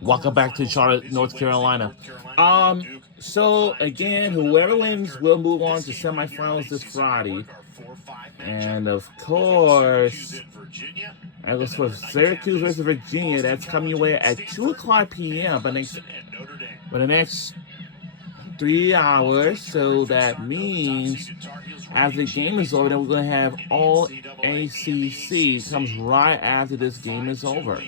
Welcome back to Charlotte, North Carolina. So again, whoever wins will move on to semifinals this Friday. And of course, it was for Syracuse versus Virginia. That's coming away at 2 o'clock p.m. But for the next 3 hours. So that means after the game is over, then we're going to have all ACC comes right after this game is over.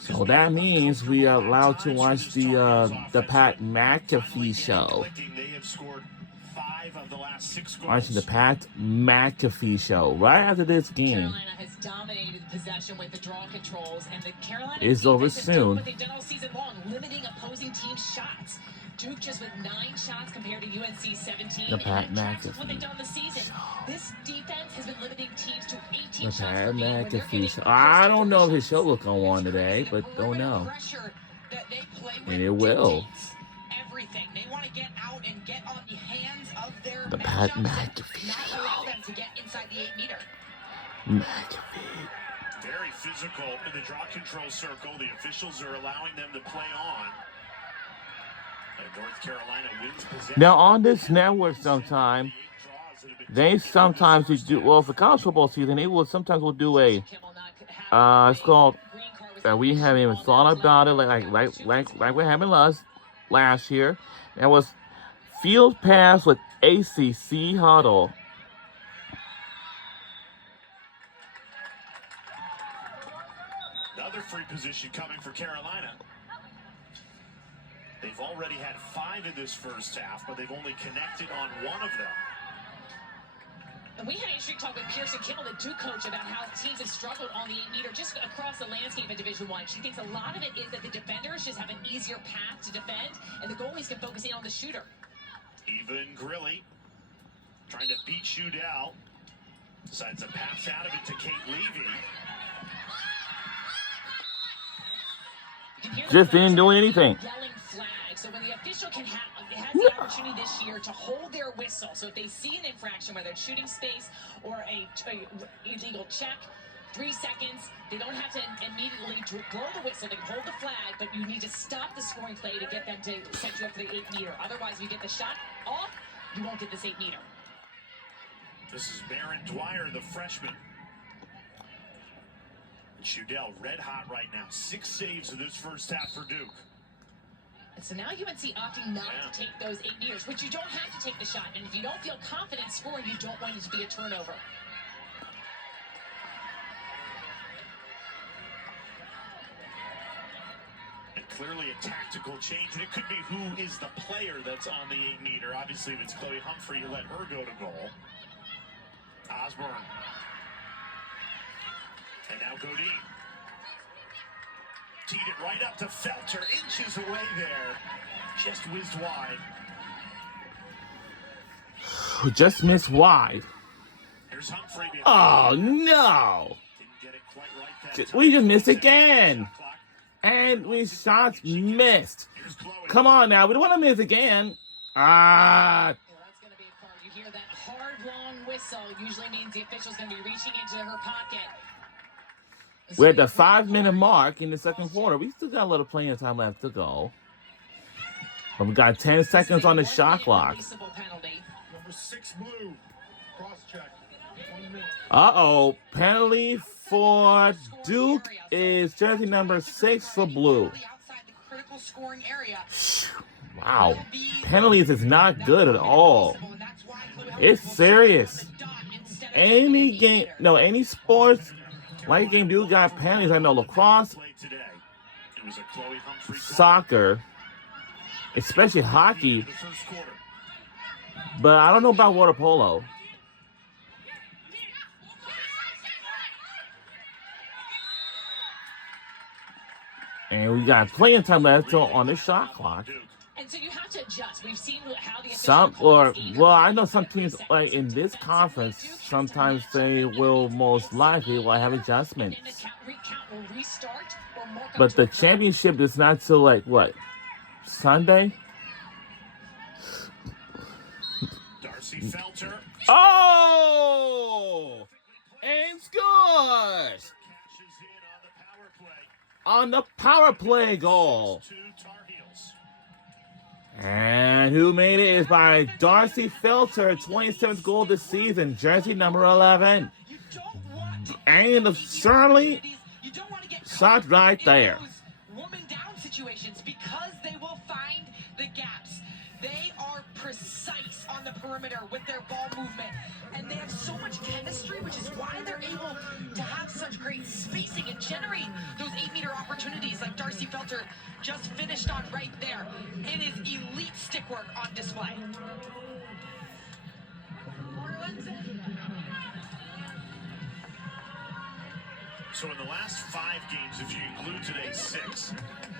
So that means we are allowed to watch the Pat McAfee show. Watching the Pat McAfee show right after this game. Carolina has dominated possession with the draw controls, and the Carolina is over soon. What they've done all season long, limiting opposing team shots. Duke just with 9 shots compared to UNC 17. The Pat McAfee. What they've done this season. This defense has been limiting teams to 18 shots. The Pat McAfee show. I don't know if his show will go on today, but don't know. And it will. Everything. They want to get out and get on the hands of their the Pat McAfee not allow them to get inside the 8-meter. McAfee. Very physical in the draw control circle. The officials are allowing them to play on. North Carolina wins possession. Now on this network sometime, they sometimes do, well, for college football season, they will sometimes will do a, it's called, we haven't even thought about it, like what happened last year. That was Field Pass with ACC Huddle. Another free position coming for Carolina. They've already had 5 in this first half, but they've only connected on 1 of them. And we had a interesting talk with Pearson Kimmel, the Duke coach, about how teams have struggled on the 8-meter just across the landscape in Division I. She thinks a lot of it is that the defenders just have an easier path to defend, and the goalies can focus in on the shooter. Even Grilly trying to beat Shudell. Decides to pass out of it to Kate Levy. Just didn't do anything. So when the official has the opportunity this year to hold their whistle, so if they see an infraction, whether it's shooting space or a illegal check, 3 seconds, they don't have to immediately blow the whistle. They can hold the flag, but you need to stop the scoring play to get them to set you up for the 8-meter. Otherwise, if you get the shot off, you won't get this 8-meter. This is Baron Dwyer, the freshman. Shudell red hot right now. 6 saves in this first half for Duke. And so now UNC opting not to take those 8 meters, which you don't have to take the shot. And if you don't feel confident scoring, you don't want it to be a turnover. And clearly a tactical change, and it could be who is the player that's on the 8-meter. Obviously, if it's Chloe Humphrey, you let her go to goal. Osborne. And now Godin. Teed it right up to Felter, inches away there. Just whizzed wide. Just missed wide. Here's Humphrey. Oh, no. Didn't get it quite right that time. We just missed again. And we shots missed. Come on now. We don't want to miss again. That's going to be a card. You hear that hard, long whistle. Usually means the official's going to be reaching into her pocket. We're at the 5-minute mark in the second quarter. We still got a little plenty of time left to go. But we got 10 seconds on the shot clock. Number 6 blue. Cross check. 1 minute. Uh-oh. Penalty for Duke is jersey number 6 for blue. Wow. Penalties is not good at all. It's serious. Any game, no, any sports like game Duke got penalties. I know lacrosse, soccer, especially hockey, but I don't know about water polo. And we got plenty of time left on this shot clock. And so you have to adjust. We've seen how the well, I know some teams like in this conference, sometimes they will most likely will have adjustments. But the championship is not till like what? Sunday? Darcy Felter. Oh! And scores! Cashes in on the power play. on the power play goal. Two Tar Heels. And who made it is by Darcy Felter, 27th goal this season, jersey number 11. You don't want to And the Shirley you don't want to get shot caught right in there. those woman down situations because they will find the gaps. They are precise on the perimeter with their ball movement, and they have so much chemistry, which is why they're able to have such great spacing and generate those 8-meter opportunities like Darcy Felter just finished on right there. It is elite stick work on display. So in the last 5 games, if you include today's 6,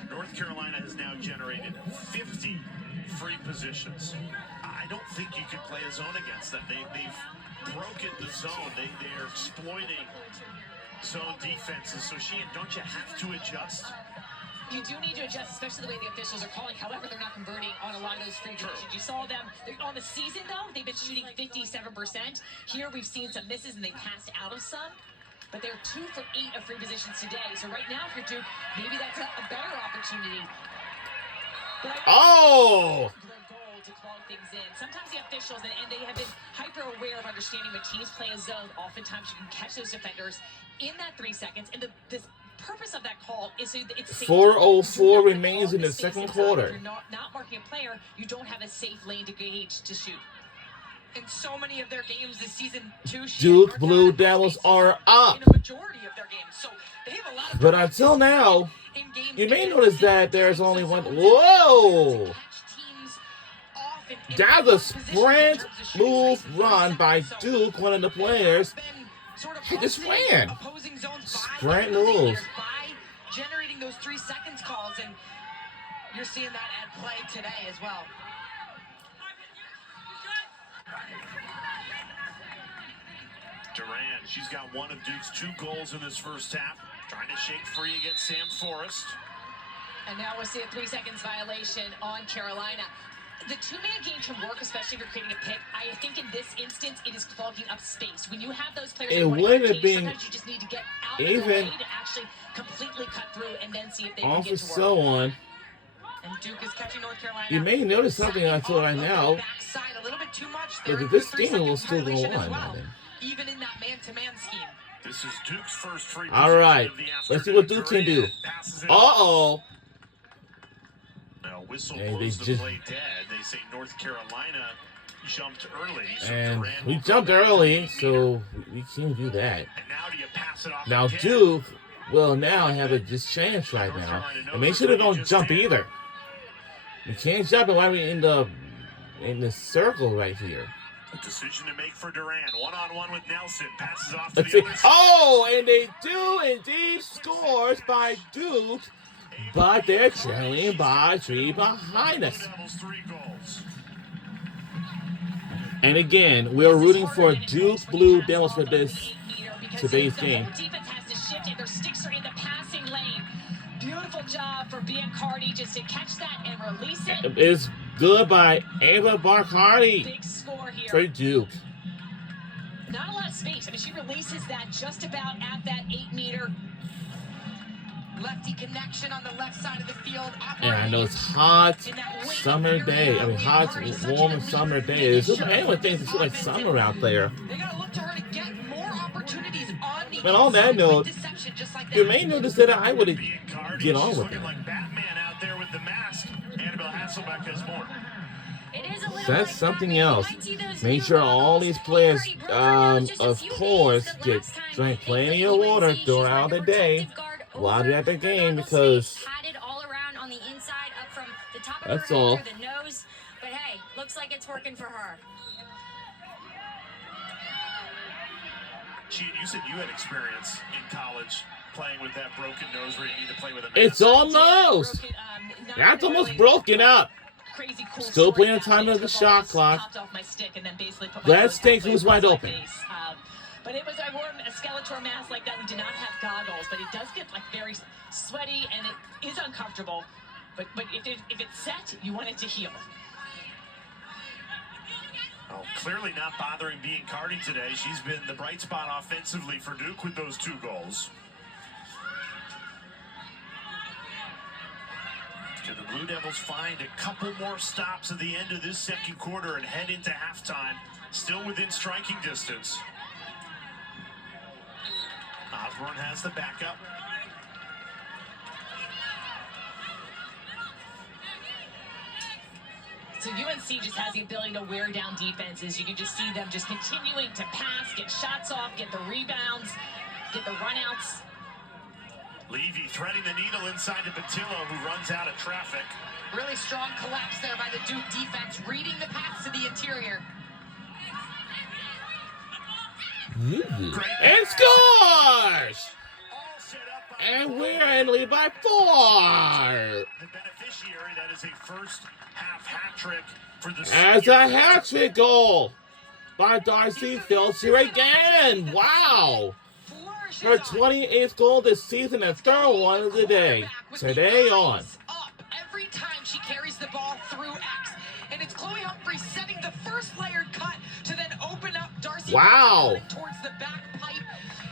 North Carolina has now generated 50 free positions. I don't think you can play a zone against them. They've broken the zone. They're exploiting zone defenses. So Sheehan, don't you have to adjust? You do need to adjust, especially the way the officials are calling. However, they're not converting on a lot of those free positions. You saw them on the season, though. They've been shooting 57%. Here, we've seen some misses, and they passed out of some. But they're 2 for 8 of free positions today. So right now, if you're Duke, maybe that's a better opportunity. Oh! Their goal to clog things in. Sometimes the officials, and they have been hyper aware of understanding when teams play a zone. Oftentimes, you can catch those defenders in that 3 seconds. And the purpose of that call is so that it's safe. 4:04 remains in the second quarter. If you're not marking a player, you don't have a safe lane to gauge to shoot. In so many of their games this season, too, Duke Blue Devils are up. in a majority of their games. So they have a lot of But until now, in games you may against notice that there's only one. Whoa! That's a sprint move run by Duke, one of the players. He just ran. Sprint moves. By generating those 3 seconds calls, and you're seeing that at play today as well. Duran, she's got one of Duke's 2 goals in this first half. Trying to shake free against Sam Forrest. And now we'll see a 3 seconds violation on Carolina. The 2-man game can work, especially if you're creating a pick. I think in this instance, it is clogging up space. When you have those players, It wouldn't have been sometimes you just need to get out of the even way to actually completely cut through and then see if they can off get and to work. so on. And Duke is catching North Carolina. You may notice something until right now. Backside a little bit too much. But this game will still go on. Well. Even in that man-to-man scheme. This is Duke's first free All position right, of the let's see what Duke can do. Uh-oh. Now, whistle Hey, they blows the just- play dead. They say North Carolina jumped early. So And Duran we will jumped go back to early, the so we can't do that. And now do you pass it off Now again? Duke will now have a this chance right now. And make sure they don't jump either. You can't jump it while we're in the circle right here. Decision to make for Duran. One-on-one with Nelson. Passes off to Let's the see. other side. Oh, and they do indeed scores by Duke, but they're trailing by 3 behind us. Devils 3 goals. And again, we're rooting for Duke Blue Devils for this today's game. The defense has to shift it. Their sticks are in the passing lane. Beautiful job for Biancardi just to catch that and release it. It's good by Ava Barcardi Big score here. for Duke. Not a lot of space. I mean, she releases that just about at that 8-meter. Lefty connection on the left side of the field. And I know it's hot summer day. I mean, hot, warm summer day. It's just, anyone thinks it's like summer out there. They gotta look to her to get more opportunities on the But on that note, deception, just like that. you may notice that I would Biancardi, get on she's with looking it. like Batman out there with the mask. Annabelle Hasselbeck has more. It is a little That's like something Batman. else. You might see those Make new sure all goggles. these players, Pretty blurry now, just a of few course, days. The get last time drink they plenty played of water UNC, she throughout tried the to day protective guard while over they're at the her game goggle because sleeve, padded all around on the inside, up from the top of that's her all. head through the nose. But hey, looks like it's working for her. Sheehan, you said you had experience in college playing with that broken nose where you need to play with a mask. It's almost. Not That's almost really broken up. crazy cool Still story playing about time it. of the Took shot all this, clock. popped off my stick and then basically put my Let's nose take halfway who's wide across my open. face. But it was, I wore a Skeletor mask like that. We did not have goggles, but it does get like very sweaty and it is uncomfortable. But if it's set, you want it to heal. Oh, clearly not bothering Biancardi today. She's been the bright spot offensively for Duke with those 2 goals. Do the Blue Devils find a couple more stops at the end of this second quarter and head into halftime, still within striking distance? Osborne has the backup. So UNC just has the ability to wear down defenses. You can just see them just continuing to pass, get shots off, get the rebounds, get the runouts. Levy threading the needle inside to Patillo, who runs out of traffic. Really strong collapse there by the Duke defense, reading the pass to the interior. And scores! All set up by And we're in lead by 4. the beneficiary. That is a first half hat trick for the As a hat trick goal by Darcy Filcher again. Wow. Her 28th goal this season, and third one of the day. Today on. Up every time she carries the ball through X. And it's Chloe Humphrey setting the first layered cut to then open up Darcy Wow. towards the back pipe.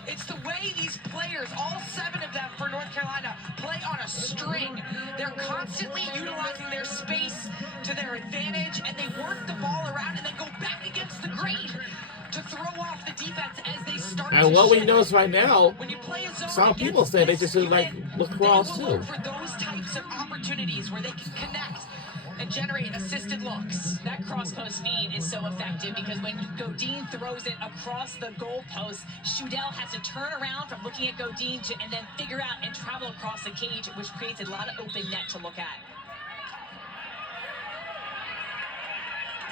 It's the way these players, all 7 of them for North Carolina, play on a string. They're constantly utilizing their space to their advantage, and they work the ball around and then go back against the grain to throw off the defense as they start. And what we notice right now, when you play a zone some people say they just do like lacrosse they will too. look for those types of opportunities where they can connect and generate assisted looks. That cross-post feed is so effective because when Godin throws it across the goalpost, Shudell has to turn around from looking at Godin and then figure out and travel across the cage, which creates a lot of open net to look at.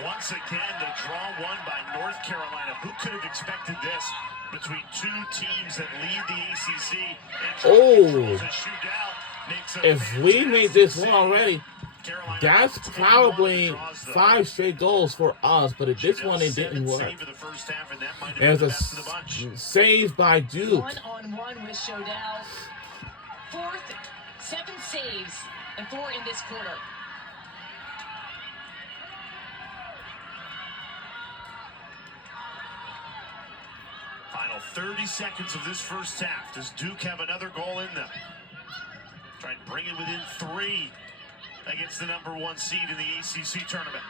Once again, the draw won by North Carolina. Who could have expected this between two teams that lead the ACC? Oh. Makes a If we made this one fantastic already, Carolina that's up 10-1 probably draws, though. 5 straight goals for us, but at this one it didn't work. Save of the first half, and that might have There's been a the best of the bunch. save by Duke. 1-on-1 with Shodell. 4th, 7 saves, and 4 in this quarter. Final 30 seconds of this first half. Does Duke have another goal in them? Try and bring it within 3 against the number 1 seed in the ACC tournament.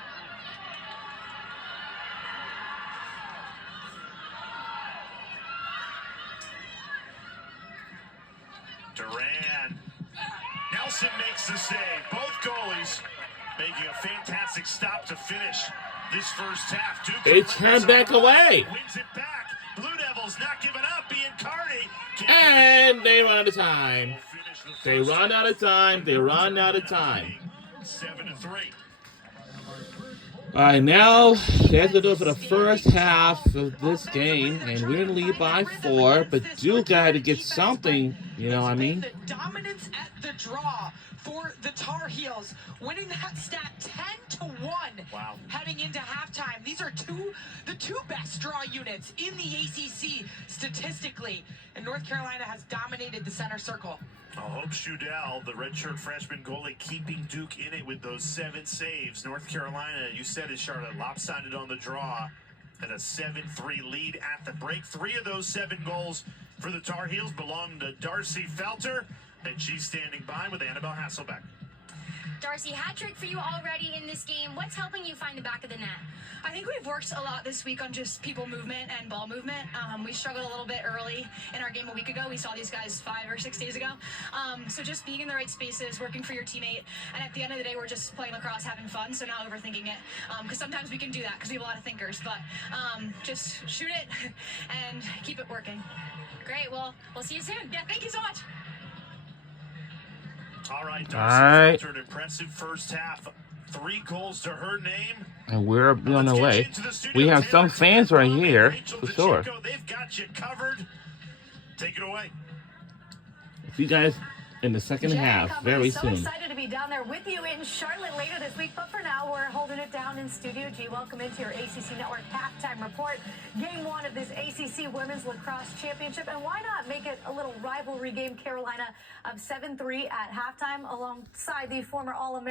Duran. Nelson makes the save. Both goalies making a fantastic stop to finish this first half. Duke They turned back away. wins it back. Blue Devils not giving up. Biancardi. And they run out of time. They run out of time. They run out of time. 7-3. All right, now that's gonna do it for the first half of this game, and we're in the lead by 4. But Duke got to get something, you know what I mean? The dominance at the draw for the Tar Heels, winning that stat 10-1. Wow. Heading into halftime, these are the two best draw units in the ACC statistically, and North Carolina has dominated the center circle. Hope Shudell, the redshirt freshman goalie, keeping Duke in it with those 7 saves. North Carolina, you said it, Charlotte, lopsided on the draw at a 7-3 lead at the break. 3 of those 7 goals for the Tar Heels belong to Darcy Felter, and she's standing by with Annabelle Hasselbeck. Darcy, hat trick for you already in this game. What's helping you find the back of the net? I think we've worked a lot this week on just people movement and ball movement. We struggled a little bit early in our game a week ago. We saw these guys 5 or 6 days ago. So just being in the right spaces, working for your teammate, and at the end of the day, we're just playing lacrosse, having fun, so not overthinking it. Because sometimes we can do that because we have a lot of thinkers, but just shoot it and keep it working. Great, well, we'll see you soon. Yeah, thank you so much. All right, All right. Darcy Felter, an impressive first half. 3 goals to her name. And we're on Let's our get way. you into the studio. We have some Taylor fans right Kimball, here, Rachel for sure. DeChico, they've got you covered. Take it away. See you guys in the second half very so soon. excited to be down there with you in Charlotte later this week, but for now we're holding it down in Studio G. Welcome into your ACC Network halftime report. Game 1 of this ACC Women's Lacrosse Championship, and why not make it a little rivalry game? Carolina up 7-3 at halftime alongside the former All-American